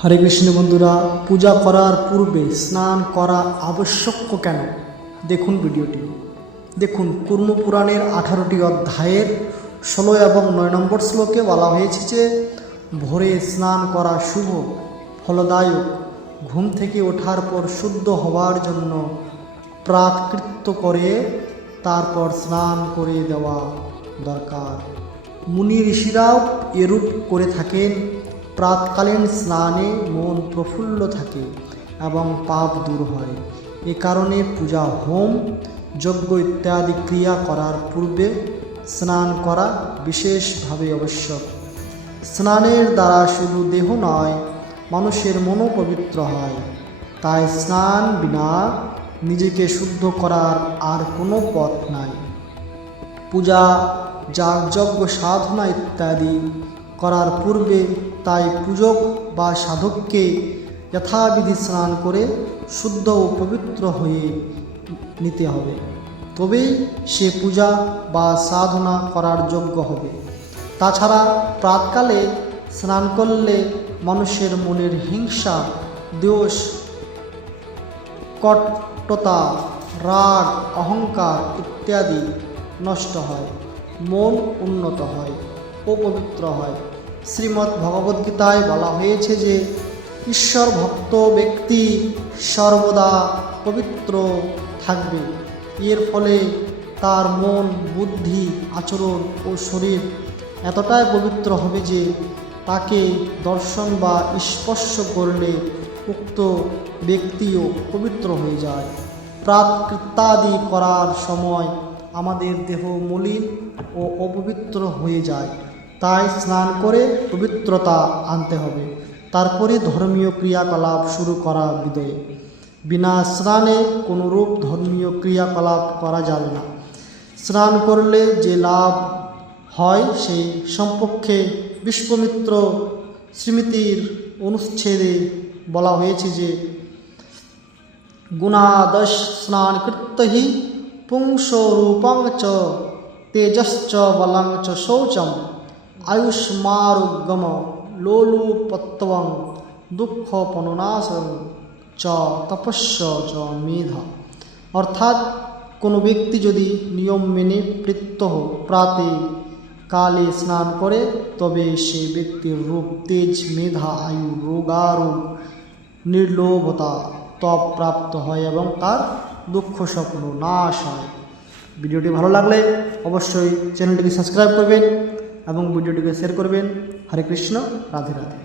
হরে কৃষ্ণ বন্ধুরা, পূজা করার পূর্বে স্নান করা আবশ্যক কেন? দেখুন ভিডিওটি। দেখুন, কুর্ম পুরাণের 18টি অধ্যায়ের 16 এবং 9 নম্বর শ্লোকে বলা হয়েছে যে ভোরে স্নান করা শুভ, ফলদায়ক। ঘুম থেকে ওঠার পর শুদ্ধ হওয়ার জন্য প্রাতকৃত্য করে তারপর স্নান করে দেওয়া দরকার। মুনি ঋষিরাও এরূপ করে থাকেন। প্রাতকালীন স্নানে মন প্রফুল্ল থাকে এবং পাপ দূর হয়। এ কারণে পূজা, হোম, যজ্ঞ ইত্যাদি ক্রিয়া করার পূর্বে স্নান করা বিশেষভাবে আবশ্যক। স্নানের দ্বারা শুধু দেহ নয়, মানুষের মনও পবিত্র হয়। তাই স্নান বিনা নিজেকে শুদ্ধ করার আর কোনো পথ নাই। পূজা, যাগযজ্ঞ, সাধনা ইত্যাদি করার পূর্বে তাই পূজক বা সাধককে যথাবিধি স্নান করে শুদ্ধ ও পবিত্র হয়ে নিতে হবে। তবেই সে পূজা বা সাধনা করার যোগ্য হবে। তাছাড়া প্রাতকালে স্নান করলে মানুষের মনের হিংসা, দোষ, কটুতা, রাগ, অহংকার ইত্যাদি নষ্ট হয়, মন উন্নত হয় ও পবিত্র হয়। শ্রীমদ্ ভগবদ্গীতায় বলা হয়েছে যে ঈশ্বর ভক্ত ব্যক্তি সর্বদা পবিত্র থাকবে। এর ফলে তার মন, বুদ্ধি, আচরণ ও শরীর এতটাই পবিত্র হবে যে তাকে দর্শন বা স্পর্শ করলে উক্ত ব্যক্তিও পবিত্র হয়ে যায়। প্রাতকৃত্যাদি করার সময় আমাদের দেহ মলিন ও অপবিত্র হয়ে যায়। তাই স্নান করে পবিত্রতা আনতে হবে, তারপরে ধর্মীয় ক্রিয়াকলাপ শুরু করা বিধেয়। বিনা স্নানে কোনোরূপ ধর্মীয় ক্রিয়াকলাপ করা যাবে না। স্নান করলে যে লাভ হয় সেই সম্পর্কে বিশ্বমিত্র স্মৃতির অনুচ্ছেদে বলা হয়েছে যে গুণাদশ স্নান কৃত্য হি পুংসরূপং চ তেজশ্চ বলং চ শৌচম আয়ুষ্মারোগ্যম লোলুপত্বং দুঃখপননাশং চ তপস্য চ মেধা। অর্থাৎ কোনো ব্যক্তি যদি নিয়ম মেনে প্রত্যহ প্রাতে কালে স্নান করে তবে সে ব্যক্তির রূপ, তেজ, মেধা, আয়ু, রোগারোগ, নির্লোভতা, তপ প্রাপ্ত হয় এবং তার দুঃখ স্বপ্ন নাশ হয়। ভিডিওটি ভালো লাগলে অবশ্যই চ্যানেলটিকে সাবস্ক্রাইব করবেন এবং ভিডিওটিকে শেয়ার করবেন। হরে কৃষ্ণ, রাধে রাধে।